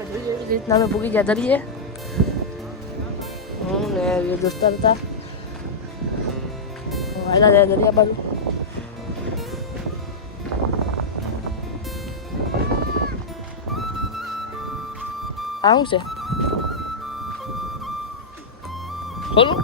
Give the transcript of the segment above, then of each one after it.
તમે જોઈ એવી રીતના અમે ભૂગી ગયા દરિયે. હું ને દોસ્તાર હતા હાલા જાય દરિયા બાજુ. આ શું છે બોલું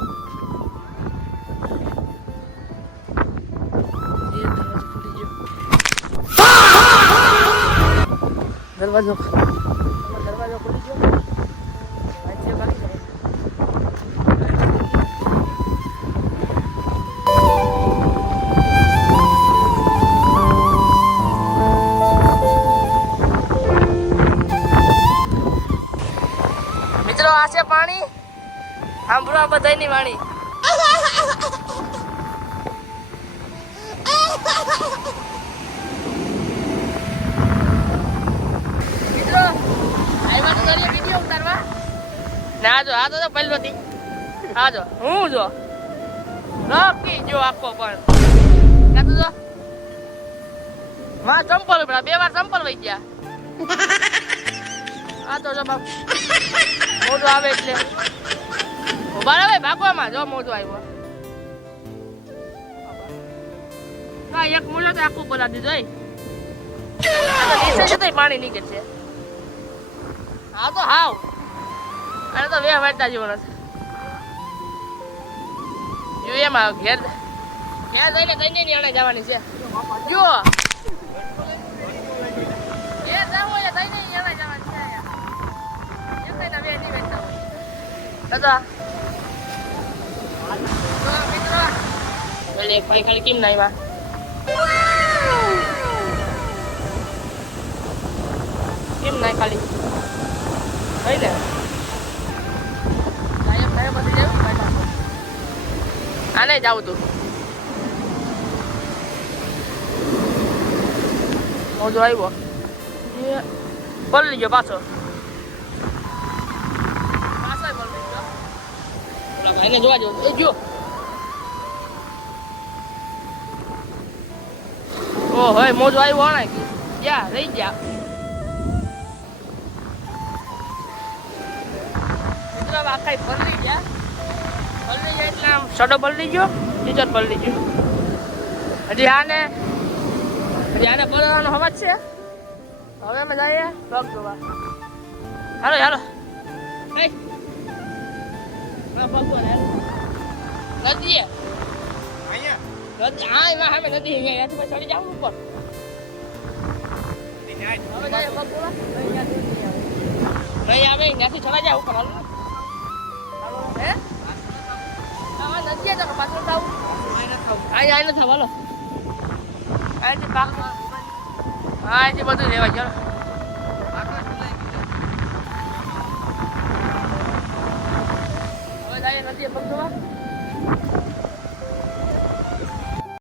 દરવાજો ખુલી ગયો. મિત્રો આ છે પાણી. સાંભળો આ બધાની વાણી. મિત્રો આવ્યા તો કરીએ વિડીયો ઉતારવા ના જો આ તો પહેલો થી આ જો હું જો નક્કી જો આખો પણ કાતું જો માં ચંપલ બે વાર ચંપલ વહી ગયા. આ તો જો બાપ મોટો આવે એટલે ઉભા રહે ભાગવામાં જો મોટો આવ્યો. હા એક મૂલો તો આખું બોલા દીધો નીચે જતો પાણી નીકળશે. હા તો હાવ અને તો બે વાટતા જેવો નથી. જો એમાં ઘેર ઘેર જઈને કઈ ની આણે જવાની છે. જો ઘેર જવું હોય કઈ નહીં આણે જવાની છે. એકના બે નહીં વેચતા હોય દાદા. તો મિત્રો પેલે ભાઈ ખાલી કેમ ના આવ્યા કેમ ના ખાલી કઈ ને સાહેબ સાહેબ બધી જવું આને જાવું તું મોજો આવ્યો પલળી ગયો પાછો પલળી ગયો. ઓલા ભાઈને જોવા જો જો ઓ હોય મોજો આવ્યો ને ગયા રહી ગયા. મિત્રો આખા પલળી ગયા એટલે આમ સડો પલળી ગયો ટીચર પલળી ગયો. હજી આને પલળવાનો અવાજ છે. હવે અમે જઈએ પગ જોવા. હાલો હાલો નદી હા અમે નદી અહીંયાથી ચડી જાવ ઉપર. હવે જઈએ પગ જોવા નહીં આવે ત્યાંથી ચડા જાય ઉપર. હાલો હે નથી તો પાછળ થાવું અહીંયા નથી થાવ. હાલો અહીંથી પાક હા અહીંથી બધું લેવા ચાલો. હવે જઈએ નદીએ પગ જોવા.